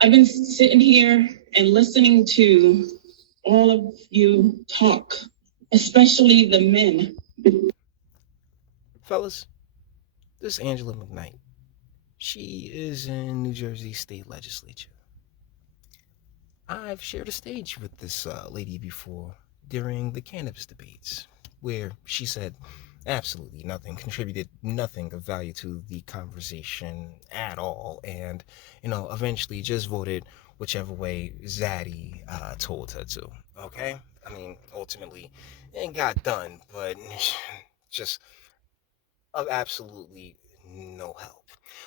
I've been sitting here and listening to all of you talk, especially the men. Fellas, this is Angela McKnight. She is in New Jersey State Legislature. I've shared a stage with this lady before during the cannabis debates, where she said absolutely nothing, contributed nothing of value to the conversation at all, and, eventually just voted whichever way Zaddy told her to, okay? I mean, ultimately, it got done, but just of absolutely no help.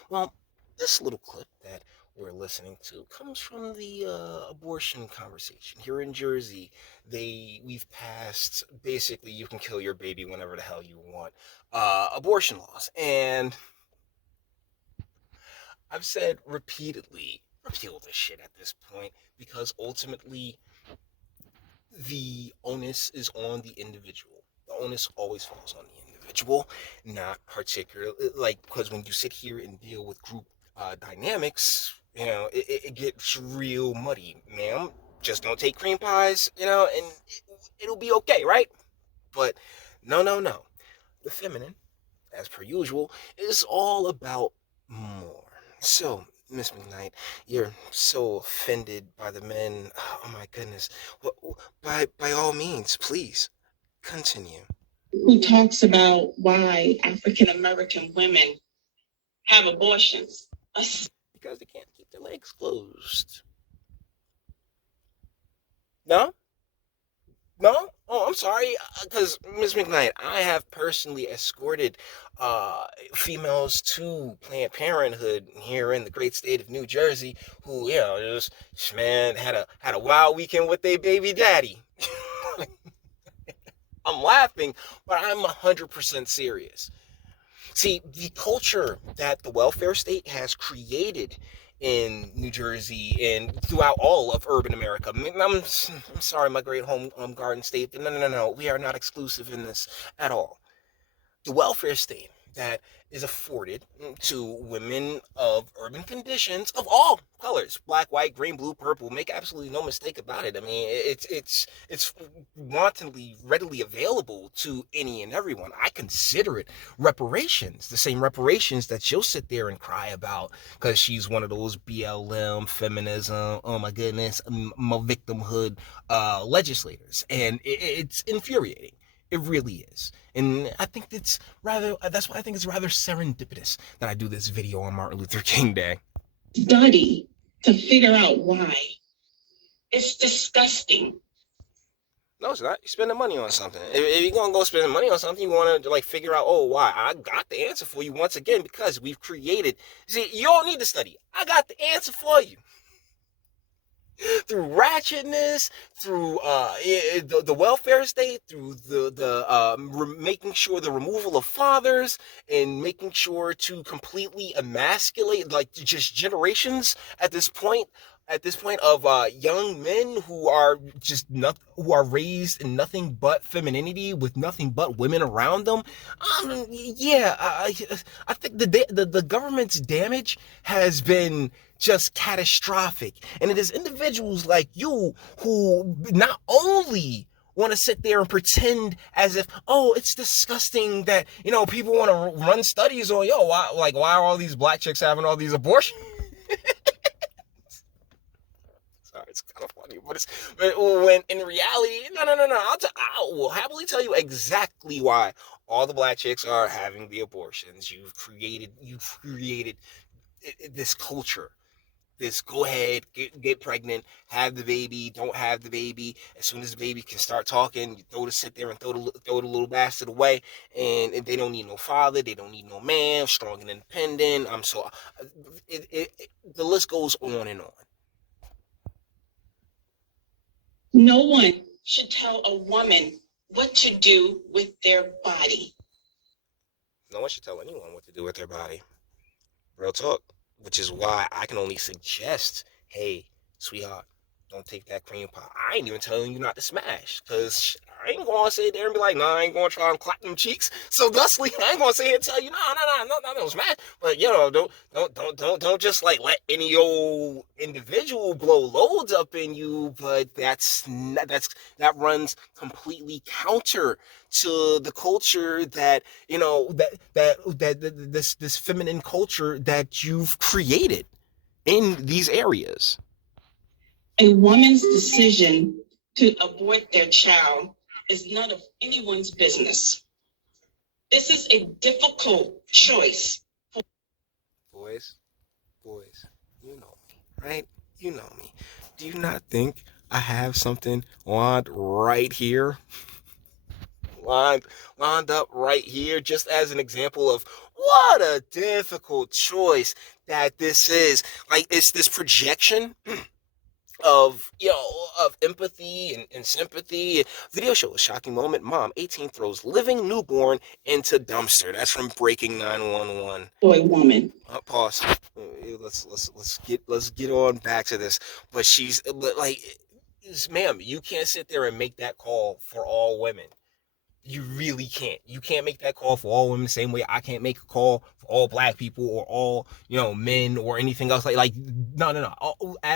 Well, this little clip that we're listening to comes from the abortion conversation here in Jersey. We've passed basically you can kill your baby whenever the hell you want abortion laws, and I've said repeatedly repeal this shit at this point because ultimately the onus is on the individual. The onus always falls on the individual, not particularly because when you sit here and deal with group dynamics, it gets real muddy, ma'am. Just don't take cream pies, and it'll be okay, right? But no, no, no. The feminine, as per usual, is all about more. So, Miss McKnight, you're so offended by the men. Oh my goodness. By all means, please continue. Who talks about why African American women have abortions? Because they can't keep their legs closed. No? No? Oh, I'm sorry. Because, Miss McKnight, I have personally escorted females to Planned Parenthood here in the great state of New Jersey who, just, man, had a wild weekend with their baby daddy. I'm laughing, but I'm 100% serious. See, the culture that the welfare state has created in New Jersey and throughout all of urban America. I'm sorry, my great home garden state. No. We are not exclusive in this at all. The welfare state that is afforded to women of urban conditions of all colors, black, white, green, blue, purple, make absolutely no mistake about it. I mean, it's wantonly readily available to any and everyone. I consider it reparations, the same reparations that you'll sit there and cry about because she's one of those BLM feminism, oh my goodness, my victimhood legislators, and it's infuriating. It really is. And I think that's why I think it's rather serendipitous that I do this video on Martin Luther King Day. Study to figure out why. It's disgusting. No, it's not. You're spending money on something. If you're going to go spend money on something, you want to figure out, oh, why? I got the answer for you once again because we've created. See, you don't need to study. I got the answer for you. Through ratchetness, through the welfare state, through the making sure the removal of fathers and making sure to completely emasculate just generations at this point of young men who are who are raised in nothing but femininity with nothing but women around them. I think the government's damage has been just catastrophic, and it is individuals like you who not only want to sit there and pretend as if, oh, it's disgusting that people want to run studies on why are all these black chicks having all these abortions. Sorry, it's kind of funny, but when in reality, no. I will happily tell you exactly why all the black chicks are having the abortions. You've created this culture. This go ahead, get pregnant, have the baby, don't have the baby. As soon as the baby can start talking, you sit there and throw the little bastard away. And they don't need no father, they don't need no man, strong and independent. The list goes on and on. No one should tell a woman what to do with their body. No one should tell anyone what to do with their body. Real talk. Which is why I can only suggest, hey, sweetheart, don't take that cream pie. I ain't even telling you not to smash, because I ain't gonna sit there and be like, nah, I ain't gonna try and clap them cheeks. So thusly, I ain't gonna sit here and tell you, no, smash. But don't just like let any old individual blow loads up in you. But that runs completely counter to the culture that this feminine culture that you've created in these areas. A woman's decision to abort their child is none of anyone's business. This is a difficult choice. Boys, you know me, right? You know me. Do you not think I have something lined right here? Lined up right here, just as an example of what a difficult choice that this is. Like, it's this projection of of empathy and sympathy. Video show a shocking moment. Mom 18 throws living newborn into dumpster. That's from Breaking 911. Boy, woman. Pause. Let's get on back to this. But like, ma'am, you can't sit there and make that call for all women. You really can't. You can't make that call for all women the same way I can't make a call for all black people or all, men or anything else. No.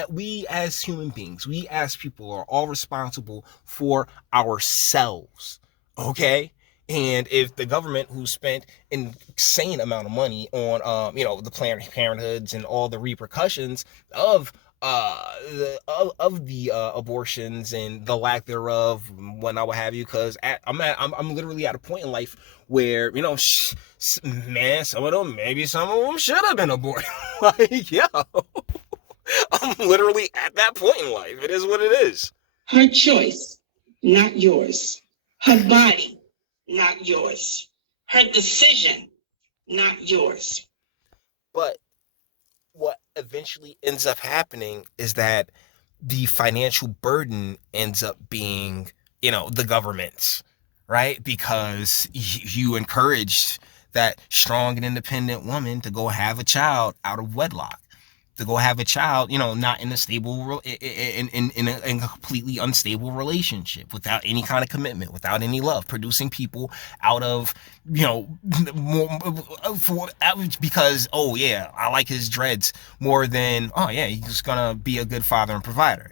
We as human beings, we as people are all responsible for ourselves. Okay? And if the government, who spent an insane amount of money on, the Planned Parenthoods and all the repercussions of the abortions and the lack thereof, whatnot, what have you, because I'm literally at a point in life where man, some of them should have been aborted. Like, yo, I'm literally at that point in life. It is what it is. Her choice, not yours. Her body, not yours. Her decision, not yours. But what eventually ends up happening is that the financial burden ends up being, the government's, right? Because you encouraged that strong and independent woman to go have a child out of wedlock, to go have a child, not in a stable, in a completely unstable relationship, without any kind of commitment, without any love, producing people out of, because, oh yeah, I like his dreads more than, oh yeah, he's gonna be a good father and provider.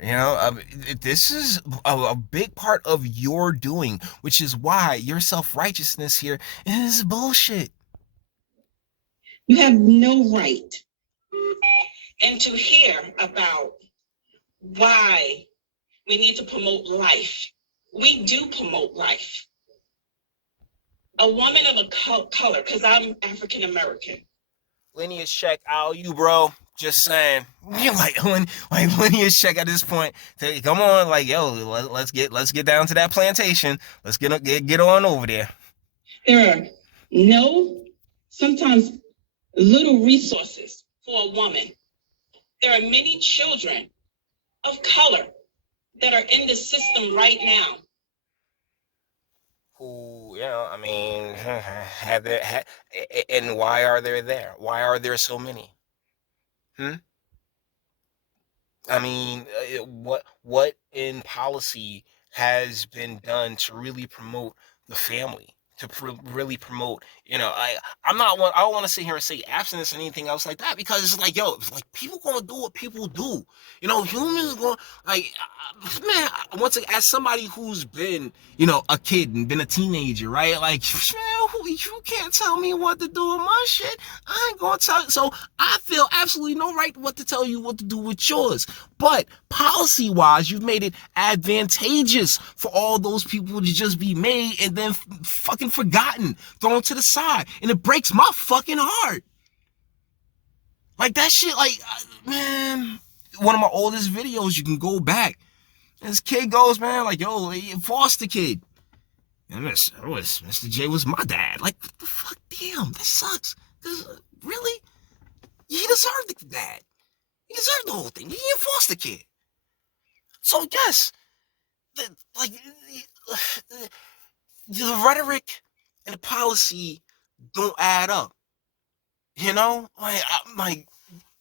This is a big part of your doing, which is why your self-righteousness here is bullshit. You have no right. And to hear about why we need to promote life. We do promote life. A woman of a color, because I'm African American. Lineage check out you, bro. Just saying. Like lineage check at this point. Come on, like, yo, let's get down to that plantation. Let's get on over there. There are sometimes little resources for a woman. There are many children of color that are in the system right now. Who, and why are they there? Why are there so many? I mean, what in policy has been done to really promote the family? To really promote, I don't want to sit here and say abstinence and anything else like that, because it's like, yo, it's like people gonna do what people do. Humans going, like, man, once again, as somebody who's been, a kid and been a teenager, right? Like, man, you can't tell me what to do with my shit. I ain't gonna tell you. So I feel absolutely no right what to tell you what to do with yours. But policy-wise, you've made it advantageous for all those people to just be made and then fucking forgotten, thrown to the side. And it breaks my fucking heart. Like, that shit, like, man, one of my oldest videos, you can go back. This kid goes, man, like, yo, foster kid. And Mr. J was my dad. Like, what the fuck? Damn, that sucks. Really? He deserved that. He deserved the whole thing. He ain't foster kid. So yes, the rhetoric and the policy don't add up.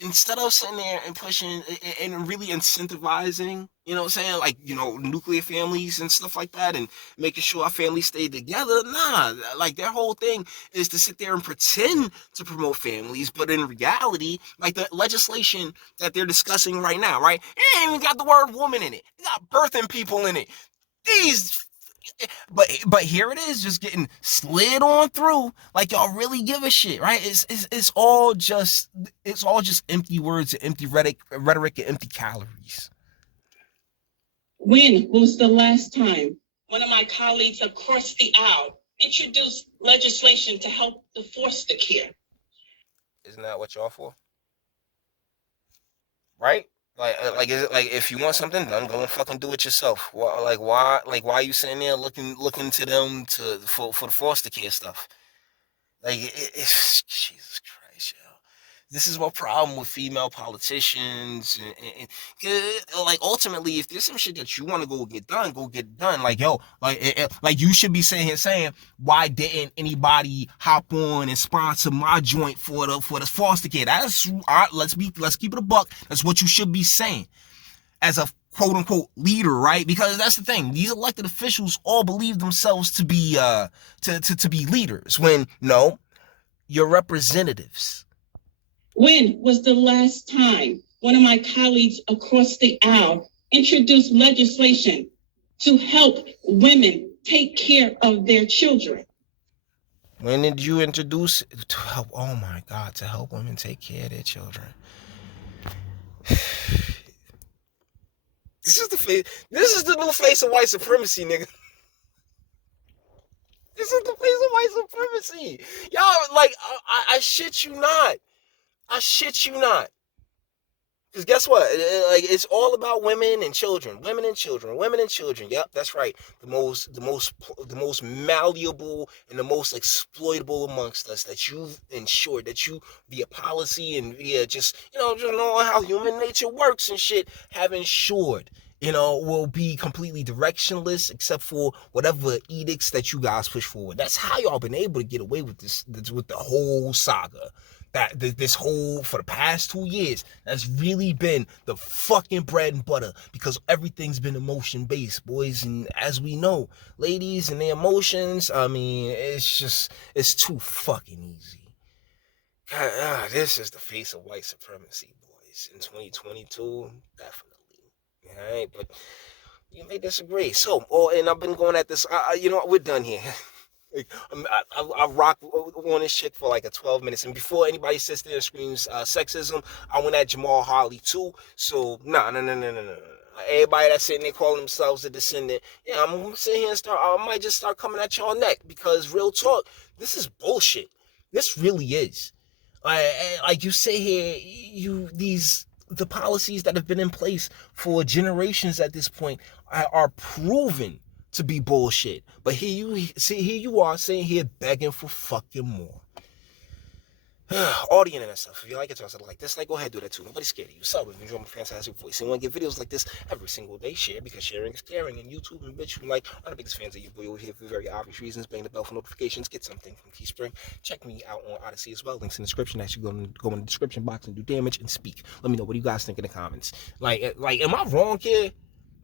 instead of sitting there and pushing and really incentivizing, you know what I'm saying, like, nuclear families and stuff like that, and making sure our families stay together, nah, like their whole thing is to sit there and pretend to promote families, but in reality, like the legislation that they're discussing right now, right, it ain't even got the word woman in it. It got birthing people in it. These but here it is, just getting slid on through, like y'all really give a shit, right? It's all just empty words and empty rhetoric and empty calories. When was the last time one of my colleagues across the aisle introduced legislation to help the foster care? Isn't that what y'all for? Right? Like, is it like if you want something done, go and fucking do it yourself? Why are you sitting there looking to them for the foster care stuff? Like, it's Jesus Christ, yo. This is my problem with female politicians, like, ultimately, if there's some shit that you want to go get done. Like, yo, like you should be sitting here saying, why didn't anybody hop on and sponsor my joint for the foster care? That's let's keep it a buck. That's what you should be saying as a quote unquote leader, right? Because that's the thing. These elected officials all believe themselves to be to be leaders, when no, you're representatives. When was the last time one of my colleagues across the aisle introduced legislation to help women take care of their children? When did you introduce to help? Oh my God, to help women take care of their children. This is the face. This is the new face of white supremacy, nigga. This is the face of white supremacy. Y'all, like, I shit you not. I shit you not. Because guess what? Like, it's all about women and children. Women and children. Women and children. Yep, that's right. The most malleable and the most exploitable amongst us, that you've ensured, that you, via policy and via just know how human nature works and shit, have ensured, will be completely directionless except for whatever edicts that you guys push forward. That's how y'all been able to get away with this with the whole saga. That this whole, for the past 2 years, that's really been the fucking bread and butter, because everything's been emotion based, boys. And as we know, ladies and their emotions, I mean, it's too fucking easy. God, this is the face of white supremacy, boys, in 2022, definitely. All right, but you may disagree. So, and I've been going at this. We're done here. I rock on this shit for like a 12 minutes, and before anybody sits there and screams sexism, I went at Jamal Harley too. So no. Everybody that's sitting there calling themselves a descendant, yeah, I'm gonna sit here and I might just start coming at y'all neck, because real talk, this is bullshit. This really is. Like you say here, the policies that have been in place for generations at this point are proven to be bullshit. But here you are sitting here begging for fucking more. Audience and stuff. If you like it, like this, go ahead, do that too. Nobody's scared of you. Sub, enjoy my fantastic voice. And want to get videos like this every single day, share, because sharing is caring. And YouTube and Bitchute, like, one of the biggest fans of you, boy, over here for very obvious reasons. Bang the bell for notifications. Get something from Teespring. Check me out on Odyssey as well. Links in the description. Actually, go in the description box and do damage and speak. Let me know what you guys think in the comments. Like, am I wrong here?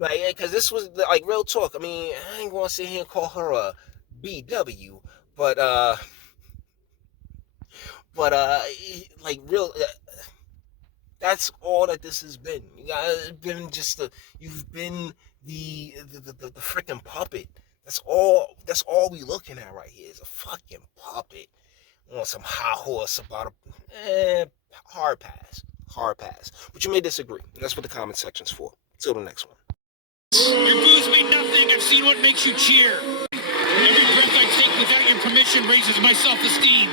Like, because this was like real talk. I mean, I ain't gonna sit here and call her a BW, but like real. That's all that this has been. You guys been you've been the freaking puppet. That's all we looking at right here is a fucking puppet on some high horse about a hard pass. But you may disagree. And that's what the comment section's for. Till the next one. Your booze mean nothing. I've seen what makes you cheer. Every breath I take without your permission raises my self-esteem.